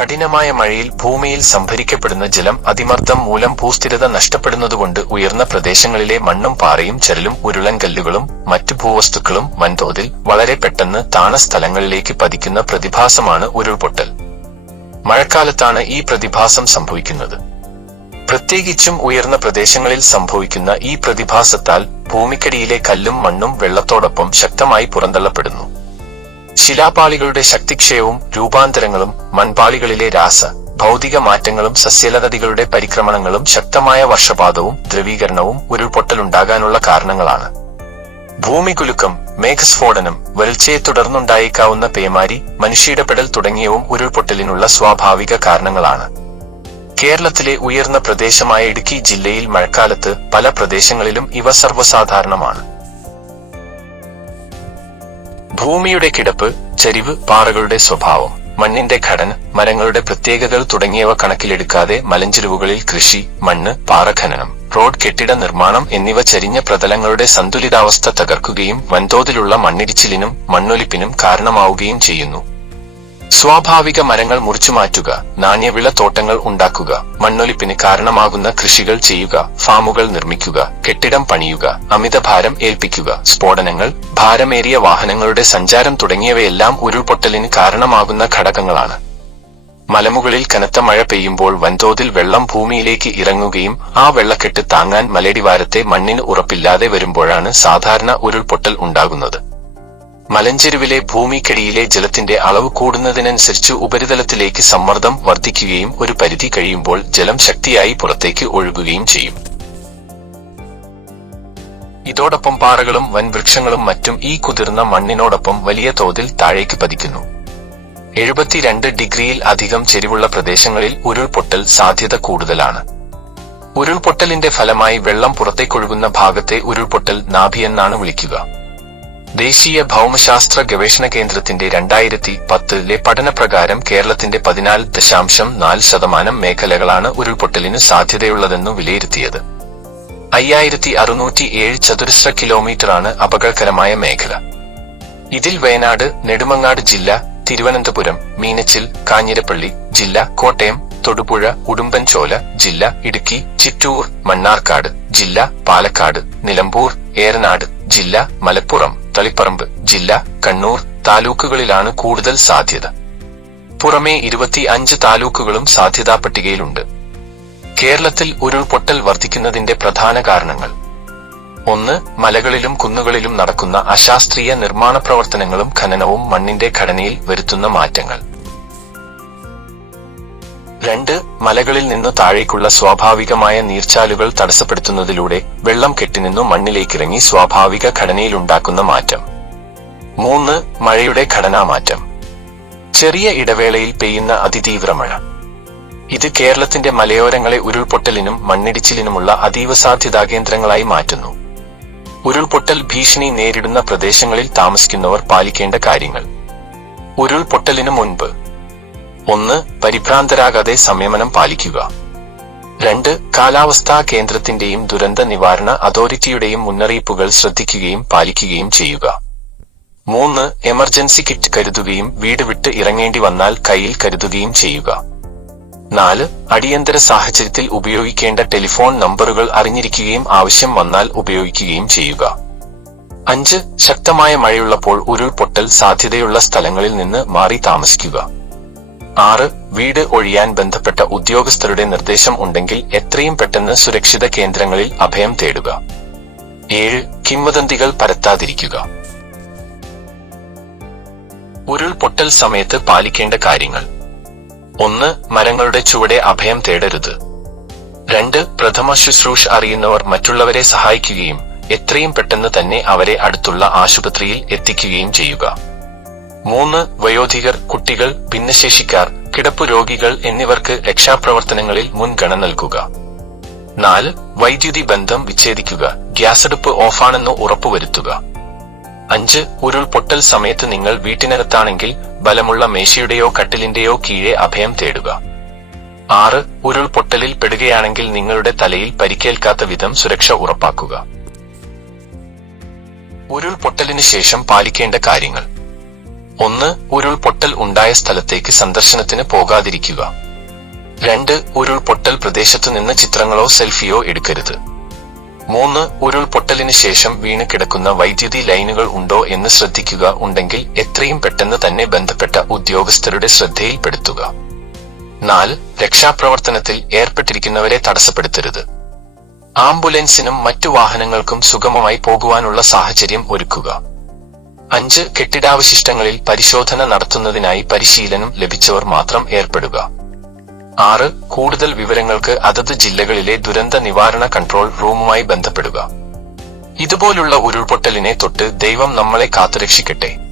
കഠിനമായ മഴയിൽ ഭൂമിയിൽ സംഭരിക്കപ്പെടുന്ന ജലം അതിമർദ്ദം മൂലം ഭൂസ്ഥിരത നഷ്ടപ്പെടുന്നതുകൊണ്ട് ഉയർന്ന പ്രദേശങ്ങളിലെ മണ്ണും പാറയും ചരലും ഉരുളൻകല്ലുകളും മറ്റു ഭൂവസ്തുക്കളും വൻതോതിൽ വളരെ പെട്ടെന്ന് താണ സ്ഥലങ്ങളിലേക്ക് പതിക്കുന്ന പ്രതിഭാസമാണ് ഉരുൾപൊട്ടൽ. മഴക്കാലത്താണ് ഈ പ്രതിഭാസം സംഭവിക്കുന്നത്. പ്രത്യേകിച്ചും ഉയർന്ന പ്രദേശങ്ങളിൽ സംഭവിക്കുന്ന ഈ പ്രതിഭാസത്താൽ ഭൂമിക്കടിയിലെ കല്ലും മണ്ണും വെള്ളത്തോടൊപ്പം ശക്തമായി പുറന്തള്ളപ്പെടുന്നു. ശിലാപാളികളുടെ ശക്തിക്ഷയവും രൂപാന്തരങ്ങളും മൺപാളികളിലെ രാസ ഭൗതിക മാറ്റങ്ങളും സസ്യലതതികളുടെ പരിക്രമണങ്ങളും ശക്തമായ വർഷപാതവും ദ്രവീകരണവും ഉരുൾപൊട്ടലുണ്ടാകാനുള്ള കാരണങ്ങളാണ്. ഭൂമികുലുക്കം മേഘസ്ഫോടനം വരൾച്ചയെ തുടർന്നുണ്ടായേക്കാവുന്ന പേമാരി മനുഷ്യയിടപെടൽ തുടങ്ങിയവും ഉരുൾപൊട്ടലിനുള്ള സ്വാഭാവിക കാരണങ്ങളാണ്. കേരളത്തിലെ ഉയർന്ന പ്രദേശമായ ഇടുക്കി ജില്ലയിൽ മഴക്കാലത്ത് പല പ്രദേശങ്ങളിലും ഇവ സർവസാധാരണമാണ്. ഭൂമിയുടെ കിടപ്പ് ചരിവ് പാറകളുടെ സ്വഭാവം മണ്ണിന്റെ ഘടന മരങ്ങളുടെ പ്രത്യേകതകൾ തുടങ്ങിയവ കണക്കിലെടുക്കാതെ മലഞ്ചെരുവുകളിൽ കൃഷി മണ്ണ് പാറഖനനം റോഡ് കെട്ടിട നിർമ്മാണം എന്നിവ ചരിഞ്ഞ പ്രതലങ്ങളുടെ സന്തുലിതാവസ്ഥ തകർക്കുകയും വൻതോതിലുള്ള മണ്ണിടിച്ചിലിനും മണ്ണൊലിപ്പിനും കാരണമാവുകയും ചെയ്യുന്നു. സ്വാഭാവിക മരങ്ങൾ മുറിച്ചു മാറ്റുക നാണ്യവിള തോട്ടങ്ങൾ ഉണ്ടാക്കുക മണ്ണൊലിപ്പിന് കാരണമാകുന്ന കൃഷികൾ ചെയ്യുക ഫാമുകൾ നിർമ്മിക്കുക കെട്ടിടം പണിയുക അമിത ഭാരം ഏൽപ്പിക്കുക സ്ഫോടനങ്ങൾ ഭാരമേറിയ വാഹനങ്ങളുടെ സഞ്ചാരം തുടങ്ങിയവയെല്ലാം ഉരുൾപൊട്ടലിന് കാരണമാകുന്ന ഘടകങ്ങളാണ്. മലമുകളിൽ കനത്ത മഴ പെയ്യുമ്പോൾ വൻതോതിൽ വെള്ളം ഭൂമിയിലേക്ക് ഇറങ്ങുകയും ആ വെള്ളക്കെട്ട് താങ്ങാൻ മലയടിവാരത്തെ മണ്ണിന് ഉറപ്പില്ലാതെ വരുമ്പോഴാണ് സാധാരണ ഉരുൾപൊട്ടൽ ഉണ്ടാകുന്നത്. മലഞ്ചെരുവിലെ ഭൂമിക്കടിയിലെ ജലത്തിന്റെ അളവ് കൂടുന്നതിനനുസരിച്ച് ഉപരിതലത്തിലേക്ക് സമ്മർദ്ദം വർദ്ധിക്കുകയും ഒരു പരിധി കഴിയുമ്പോൾ ജലം ശക്തിയായി പുറത്തേക്ക് ഒഴുകുകയും ചെയ്യും. ഇതോടൊപ്പം പാറകളും വൻവൃക്ഷങ്ങളും മറ്റും ഈ കുതിർന്ന മണ്ണിനോടൊപ്പം വലിയ തോതിൽ താഴേക്ക് പതിക്കുന്നു. എഴുപത്തിരണ്ട് ഡിഗ്രിയിൽ അധികം ചെരിവുള്ള പ്രദേശങ്ങളിൽ ഉരുൾപൊട്ടൽ സാധ്യത കൂടുതലാണ്. ഉരുൾപൊട്ടലിന്റെ ഫലമായി വെള്ളം പുറത്തേക്കൊഴുകുന്ന ഭാഗത്തെ ഉരുൾപൊട്ടൽ നാഭിയെന്നാണ് വിളിക്കുക. ദേശീയ ഭൗമശാസ്ത്ര ഗവേഷണ കേന്ദ്രത്തിന്റെ രണ്ടായിരത്തി പത്തിലെ പഠനപ്രകാരം കേരളത്തിന്റെ പതിനാല് ദശാംശം നാല് ശതമാനം മേഖലകളാണ് ഉരുൾപൊട്ടലിന് സാധ്യതയുള്ളതെന്നു വിലയിരുത്തിയത്. അയ്യായിരത്തി അറുന്നൂറ്റി ഏഴ് ചതുരശ്ര കിലോമീറ്ററാണ് അപകടകരമായ മേഖല. ഇതിൽ വയനാട് നെടുമങ്ങാട് ജില്ല തിരുവനന്തപുരം മീനച്ചിൽ കാഞ്ഞിരപ്പള്ളി ജില്ല കോട്ടയം തൊടുപുഴ ഉടുമ്പൻചോല ജില്ല ഇടുക്കി ചിറ്റൂർ മണ്ണാർക്കാട് ജില്ല പാലക്കാട് നിലമ്പൂർ ഏറനാട് ജില്ല മലപ്പുറം. തളിപ്പറമ്പ് ജില്ല കണ്ണൂർ താലൂക്കുകളിലാണ് കൂടുതൽ സാധ്യത. പുറമെ ഇരുപത്തി അഞ്ച് താലൂക്കുകളും സാധ്യതാ പട്ടികയിലുണ്ട്. കേരളത്തിൽ ഉരുൾപൊട്ടൽ വർദ്ധിക്കുന്നതിന്റെ പ്രധാന കാരണങ്ങൾ. ഒന്ന് മലകളിലും കുന്നുകളിലും നടക്കുന്ന അശാസ്ത്രീയ നിർമ്മാണ പ്രവർത്തനങ്ങളും ഖനനവും മണ്ണിന്റെ ഘടനയിൽ വരുത്തുന്ന മാറ്റങ്ങൾ. രണ്ട് മലകളിൽ നിന്നു താഴേക്കുള്ള സ്വാഭാവികമായ നീർച്ചാലുകൾ തടസ്സപ്പെടുത്തുന്നതിലൂടെ വെള്ളം കെട്ടിനിന്നു മണ്ണിലേക്കിറങ്ങി സ്വാഭാവിക ഘടനയിലുണ്ടാക്കുന്ന മാറ്റം. മൂന്ന് മഴയുടെ ഘടനാമാറ്റം. ചെറിയ ഇടവേളയിൽ പെയ്യുന്ന അതിതീവ്ര മഴ. ഇത് കേരളത്തിന്റെ മലയോരങ്ങളെ ഉരുൾപൊട്ടലിനും മണ്ണിടിച്ചിലിനുമുള്ള അതീവ സാധ്യതാ കേന്ദ്രങ്ങളായി മാറ്റുന്നു. ഉരുൾപൊട്ടൽ ഭീഷണി നേരിടുന്ന പ്രദേശങ്ങളിൽ താമസിക്കുന്നവർ പാലിക്കേണ്ട കാര്യങ്ങൾ. ഉരുൾപൊട്ടലിനു മുൻപ് ഒന്ന് പരിഭ്രാന്തരാകാതെ സംയമനം പാലിക്കുക. രണ്ട് കാലാവസ്ഥാ കേന്ദ്രത്തിന്റെയും ദുരന്ത നിവാരണ അതോറിറ്റിയുടെയും മുന്നറിയിപ്പുകൾ ശ്രദ്ധിക്കുകയും പാലിക്കുകയും ചെയ്യുക. മൂന്ന് എമർജൻസി കിറ്റ് കരുതുകയും വീട് വിട്ട് ഇറങ്ങേണ്ടി വന്നാൽ കയ്യിൽ കരുതുകയും ചെയ്യുക. നാല് അടിയന്തര സാഹചര്യത്തിൽ ഉപയോഗിക്കേണ്ട ടെലിഫോൺ നമ്പറുകൾ അറിഞ്ഞിരിക്കുകയും ആവശ്യം വന്നാൽ ഉപയോഗിക്കുകയും ചെയ്യുക. അഞ്ച് ശക്തമായ മഴയുള്ളപ്പോൾ ഉരുൾപൊട്ടൽ സാധ്യതയുള്ള സ്ഥലങ്ങളിൽ നിന്ന് മാറി താമസിക്കുക. ആറ് വീട് ഒഴിയാൻ ബന്ധപ്പെട്ട ഉദ്യോഗസ്ഥരുടെ നിർദ്ദേശം ഉണ്ടെങ്കിൽ എത്രയും പെട്ടെന്ന് സുരക്ഷിത കേന്ദ്രങ്ങളിൽ അഭയം തേടുക. ഏഴ് കിംവദന്തികൾ പരത്താതിരിക്കുക. ഉരുൾപൊട്ടൽ സമയത്ത് പാലിക്കേണ്ട കാര്യങ്ങൾ. ഒന്ന് മരങ്ങളുടെ ചുവടെ അഭയം തേടരുത്. രണ്ട് പ്രഥമ ശുശ്രൂഷ അറിയുന്നവർ മറ്റുള്ളവരെ സഹായിക്കുകയും എത്രയും പെട്ടെന്ന് തന്നെ അവരെ അടുത്തുള്ള ആശുപത്രിയിൽ എത്തിക്കുകയും ചെയ്യുക. മൂന്ന് വയോധികർ കുട്ടികൾ ഭിന്നശേഷിക്കാർ കിടപ്പു രോഗികൾ എന്നിവർക്ക് രക്ഷാപ്രവർത്തനങ്ങളിൽ മുൻഗണന നൽകുക. നാല് വൈദ്യുതി ബന്ധം വിച്ഛേദിക്കുക ഗ്യാസ് അടുപ്പ് ഓഫാണെന്ന് ഉറപ്പുവരുത്തുക. അഞ്ച് ഉരുൾപൊട്ടൽ സമയത്ത് നിങ്ങൾ വീട്ടിനകത്താണെങ്കിൽ ബലമുള്ള മേശയുടെയോ കട്ടിലിന്റെയോ കീഴെ അഭയം തേടുക. ആറ് ഉരുൾപൊട്ടലിൽ പെടുകയാണെങ്കിൽ നിങ്ങളുടെ തലയിൽ പരിക്കേൽക്കാത്ത വിധം സുരക്ഷ ഉറപ്പാക്കുക. ഉരുൾപൊട്ടലിന് ശേഷം പാലിക്കേണ്ട കാര്യങ്ങൾ. ഒന്ന് ഉരുൾപൊട്ടൽ ഉണ്ടായ സ്ഥലത്തേക്ക് സന്ദർശനത്തിന് പോകാതിരിക്കുക. രണ്ട് ഉരുൾപൊട്ടൽ പ്രദേശത്തു നിന്ന് ചിത്രങ്ങളോ സെൽഫിയോ എടുക്കരുത്. മൂന്ന് ഉരുൾപൊട്ടലിന് ശേഷം വീണ് കിടക്കുന്ന വൈദ്യുതി ലൈനുകൾ ഉണ്ടോ എന്ന് ശ്രദ്ധിക്കുക ഉണ്ടെങ്കിൽ എത്രയും പെട്ടെന്ന് തന്നെ ബന്ധപ്പെട്ട ഉദ്യോഗസ്ഥരുടെ ശ്രദ്ധയിൽപ്പെടുത്തുക. നാല് രക്ഷാപ്രവർത്തനത്തിൽ ഏർപ്പെട്ടിരിക്കുന്നവരെ തടസ്സപ്പെടുത്തരുത്. ആംബുലൻസിനും മറ്റു വാഹനങ്ങൾക്കും സുഗമമായി പോകുവാനുള്ള സാഹചര്യം ഒരുക്കുക. അഞ്ച് കെട്ടിടാവശിഷ്ടങ്ങളിൽ പരിശോധന നടത്തുന്നതിനായി പരിശീലനം ലഭിച്ചവർ മാത്രം ഏർപ്പെടുക. ആറ് കൂടുതൽ വിവരങ്ങൾക്ക് അതത് ജില്ലകളിലെ ദുരന്ത നിവാരണ കൺട്രോൾ റൂമുമായി ബന്ധപ്പെടുക. ഇതുപോലുള്ള ഉരുൾപൊട്ടലിനെ തൊട്ട് ദൈവം നമ്മളെ കാത്തുരക്ഷിക്കട്ടെ.